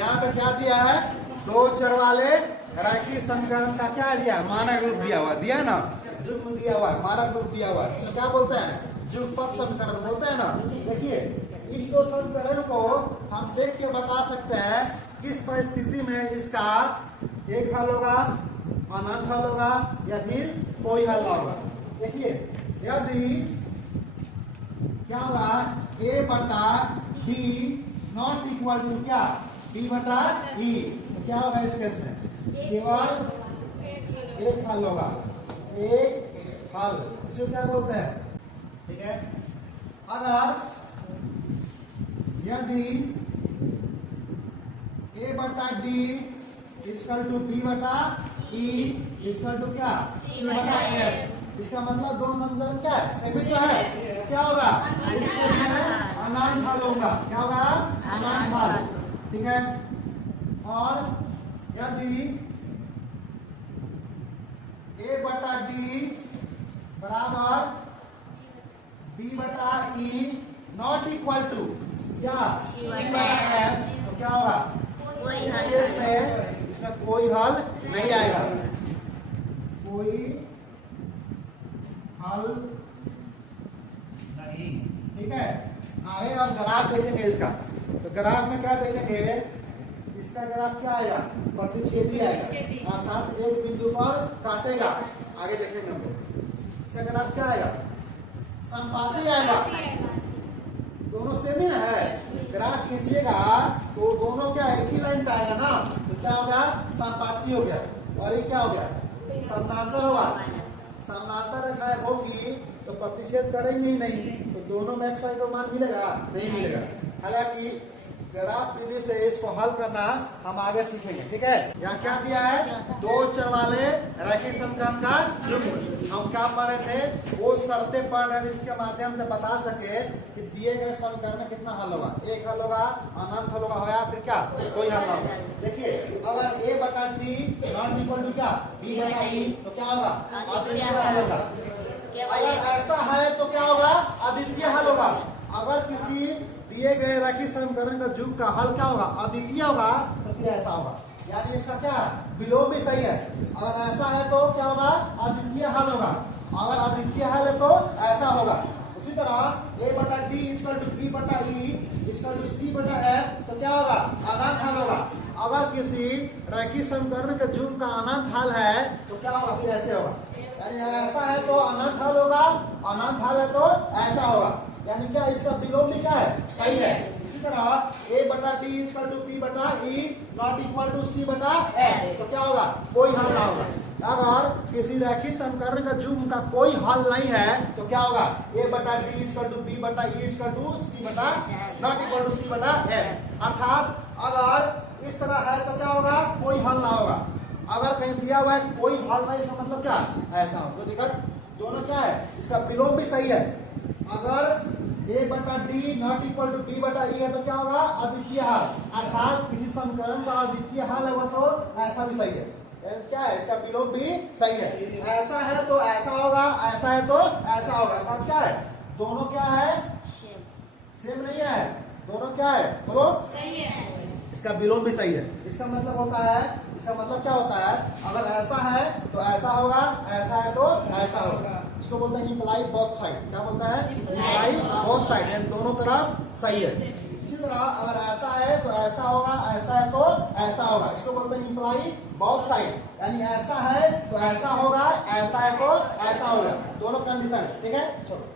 यहाँ पे क्या दिया है, दो चर वाले रैखिक समीकरण का क्या दिया है, मानक रूप दिया है ना, जुग्म दिया हुआ है, मानक रूप दिया हुआ है, तो क्या बोलते हैं, जुगपथ समीकरण बोलते हैं ना। देखिए इस दो समीकरण को हम देख के बता सकते हैं किस परिस्थिति में इसका एक हल होगा, अनंत हल होगा, या फिर कोई हल ना होगा। देखिए यदि क्या होगा, a बटा d नॉट इक्वल टू क्या, d बटा e, तो क्या होगा इस केस में, केवल एक हल होगा, एक हल, इसे क्या बोलते हैं, ठीक है। अगर यदि a बटा d इक्वल टू b बटा e इक्वल टू क्या, c बटा f, इसका मतलब दोनों समीकरण क्या है, सेमी है, क्या होगा, अनंत हल होगा, क्या होगा, अनंत हल, ठीक है। और यदि a बटा d बराबर b बटा e नॉट इक्वल टू क्या, c बटा f, तो क्या होगा, इस केस में इसमें कोई हल नहीं आएगा, कोई हल नहीं, ठीक है। आगे आप ग्राफ देखेंगे इसका, तो ग्राफ में क्या देखेंगे, इसका ग्राफ क्या आएगा, प्रतिच्छेदी आएगा, अर्थात एक बिंदु पर काटेगा, आगे देखेंगे हम लोग। इसका ग्राफ क्या आएगा, संपाती आएगा, दोनों सेम ही ना है, ग्राफ खींचिएगा तो दोनों क्या एक ही लाइन पे आएगा ना, तो क्या हो गया, संपाती हो गया, और ये क्या हो गया, समानांतर होगा, समानांतर रेखाएं होगी तो प्रतिच्छेद करेंगे ही नहीं, तो दोनों में x y का मान मिलेगा, नहीं मिलेगा। हालांकि ग्राफ विधि से इसको हल करना हम आगे सीखेंगे, ठीक है। यहाँ क्या दिया है, दो चर वाले रैखिक समीकरण का जुग्म, हम क्या पढ़ रहे थे, वो शर्तें पढ़ रहे थे इसके माध्यम से बता सके कि दिए गए समीकरण में कितना हल होगा, एक हल होगा, अनंत हल होगा, या फिर क्या कोई हल ना होगा। देखिए अगर a बटा d नॉट इक्वल टू क्या, b बटा e, तो क्या होगा, अद्वितीय हल होगा। अगर ऐसा है तो क्या होगा, अद्वितीय हल होगा। अगर किसी दिए गए रैखिक समीकरण का जुग का हल क्या होगा, अद्वितीय होगा, तो फिर ऐसा होगा, यानी इसका क्या विलोम भी सही है। अगर ऐसा है तो क्या होगा, अद्वितीय हल होगा, अगर अद्वितीय हल है तो ऐसा होगा। उसी तरह a बटा d इक्वल टू b बटा e इक्वल टू c बटा f, तो क्या होगा, अनंत हल होगा। अगर किसी रैखिक समीकरण के जुग का अनंत हल है तो क्या होगा, फिर ऐसे होगा, यानी ऐसा है तो अनंत हल होगा, अनंत हल है तो ऐसा होगा, यानी क्या इसका विलोम भी क्या है, सही है। इसी तरह a बटा d इक्वल टू b बटा e not equal to c बटा f, तो क्या होगा, कोई हल ना होगा। अगर किसी रैखिक समीकरण का जुग्म का कोई हल नहीं है तो क्या होगा, a बटा d इक्वल टू b बटा e इक्वल टू c बटा नॉट इक्वल टू c बटा f, अर्थात अगर इस तरह है तो क्या होगा, कोई हल ना होगा। अगर कहीं दिया हुआ है कोई हल नहीं, इसका मतलब क्या, ऐसा हो, तो देखो दोनों क्या है, इसका विलोम भी सही है। अगर a बटा d not equal to b बटा e है तो क्या होगा, अद्वितीय हल, अर्थात किसी समीकरण का अद्वितीय हल होगा तो ऐसा भी सही है, क्या है, इसका विलोम भी सही है। ऐसा है तो ऐसा होगा, ऐसा है तो ऐसा होगा, अर्थात क्या है, दोनों क्या है, सेम नहीं है, दोनों क्या है, बोलो सही है, इसका विलोम भी सही है। इसका मतलब होता है, इसका मतलब क्या होता है, अगर ऐसा है तो ऐसा होगा, ऐसा है तो ऐसा होगा, इसको बोलते हैं इम्प्लाई बोथ साइड, क्या बोलता है, इम्प्लाई बोथ साइड, यानी दोनों तरफ सही है। इसी तरह अगर ऐसा है तो ऐसा होगा, ऐसा है तो ऐसा होगा, इसको बोलते हैं इम्प्लाई बोथ साइड, यानी ऐसा है तो ऐसा होगा, ऐसा है तो ऐसा होगा, दोनों कंडीशन है, ठीक है। चलो